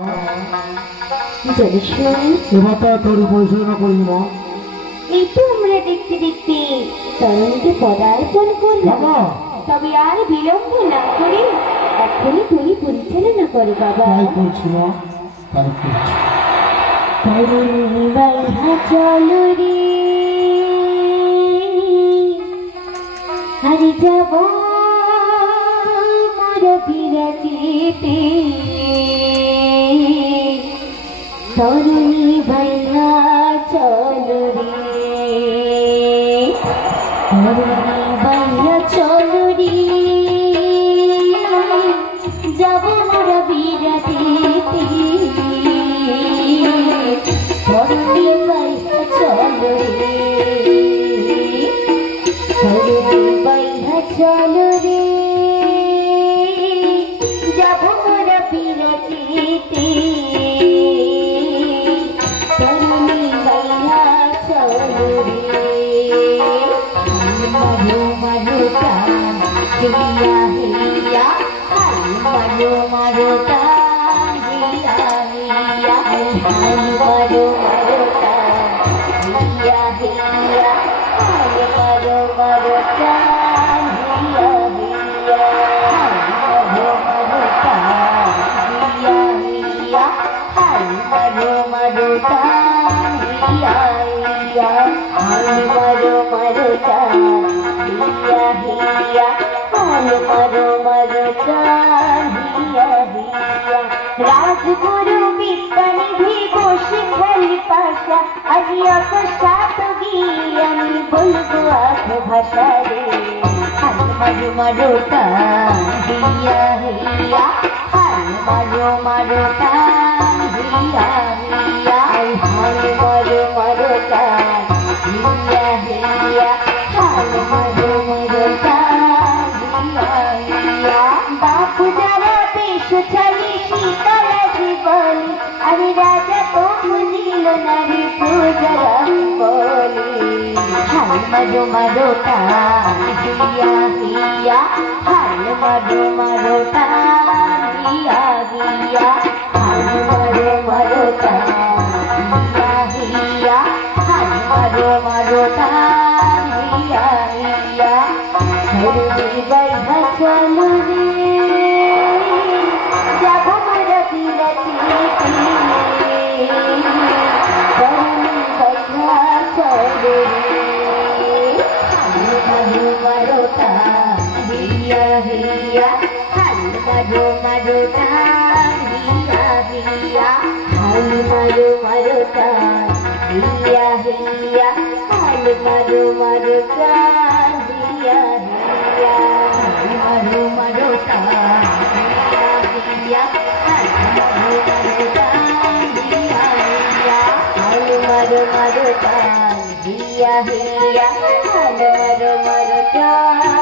এবার তোর পরিচালনা করি মা। এই তো আমরা দেখতে দেখতে তরুণকে পদার্পণ করলাম, তবে আর বিলম্ব না করে এখনই তুমি পরিচালনা করো বাবা। তাই করছি মা, তাই করছি। তরুণী বাইহা চলো রে, হারি যাব মোর বিরাটিতে। তরুণী বাইহা চলো রে, তরুণী বাইহা চলো রে, যাব মোর বিরাটিতে। তরুণী বাইহা চলো রে, তরুণী বাইহা চলো রে, যাব মোর বিরাটিতে। তরুণী বাইহা চলো রে, মারো মারো টান হিয়া হিয়া, মারো মারো টান হিয়া হিয়া, মারো মারো টান হিয়া হিয়া, মারো মারো টান হিয়া হিয়া, মারো মারো টান হিয়া হিয়া, মারো মারো টান হিয়া হিয়া, মারো মারো টান হিয়া হিয়া, মারো মারো টান হিয়া হিয়া। রাজগুরু বিদ্যানিধি বসে খেলি পাশা, আজি অকস্মাৎ গিয়ে আমি বলবো আখ ভাষা রে। মারো মারো টান হিয়া হিয়া, মারো মারো টান হিয়া হিয়া, মারো মারো টান হিয়া হিয়া, মারো মারো টান হিয়া হিয়া। বাপু যারা বেশ চালি শীতলা জীবনী, আরে রাজা তো বুঝিল না রে প্রজারা বলি। মারো মারো টান হিয়া হিয়া, মারো মারো টান হিয়া হিয়া, মারো মারো টান হিয়া হিয়া, মারো মারো টান হিয়া হিয়া। তরুণী বাইহা চলো রে, যাব মোর বিরাটিতে। তরুণী বাইহা চলো রে, মারো মারো টান হিয়া হিয়া, মারো মারো টান হিয়া হিয়া, মারো মারো টান হিয়া হিয়া, মারো মারো টান হিয়া হিয়া, মারো মারো টান হিয়া হিয়া, মারো মারো টান হিয়া হিয়া, মারো মারো টান হিয়া হিয়া, মারো মারো টান।